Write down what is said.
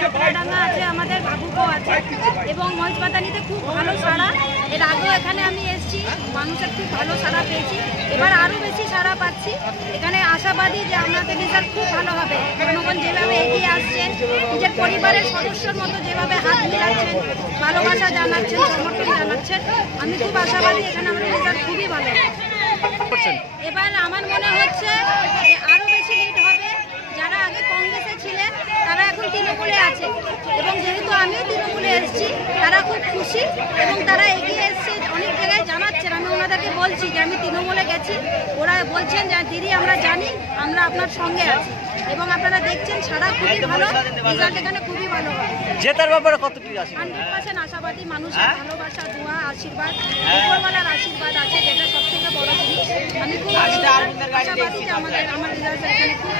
কাকড়াডাঙ্গা আছে আমাদের বাবুকো আছে। এবং মহিষবাতানিতে খুব ভালো সাড়া এর আগেও এখানে আমি এসেছি মানুষের খুব ভালো সাড়া পেয়েছি। এবার আরও বেশি সাড়া পাচ্ছি। এখানে আশাবাদী যে আপনাদের রেজাল্ট খুব ভালো হবে। জনগণ যেভাবে এগিয়ে আসছেন নিজের পরিবারের সদস্যর মতো যেভাবে হাত মিলাচ্ছেন ভালোবাসা জানাচ্ছেন সমর্থন জানাচ্ছেন আমি খুব আশাবাদী এখানে আমাদের রেজাল্ট খুবই ভালো। এবার আমার মনে হচ্ছে যে আরও বেশি লিড হবে যারা আগে কংগ্রেসে ছিলেন তারা এখন তৃণমূলে আছে। এবং যেহেতু আমিও তৃণমূলে এসেছি তারা খুব খুশি এবং তারা এগিয়ে এসছে অনেক জায়গায় জানাচ্ছেন। আমি ওনাদেরকে বলছি যে আমি তৃণমূলে গেছি। ওরা বলছেন যে দিদি আমরা জানি আমরা আপনার সঙ্গে আছি। এবং আপনারা দেখছেন সারা খুবই ভালো। রেজাল্ট এখানে খুবই ভালো জেতার ব্যাপারে হান্ড্রেড পার্সেন্ট আশাবাদী মানুষের ভালোবাসা দোয়া আশীর্বাদ। উপরওয়ালার আশীর্বাদ আছে যেটা সব থেকে বড় জিনিস। আমি খুব আশাবাদী যে আমাদের আমার রেজাল্ট এখানে খুব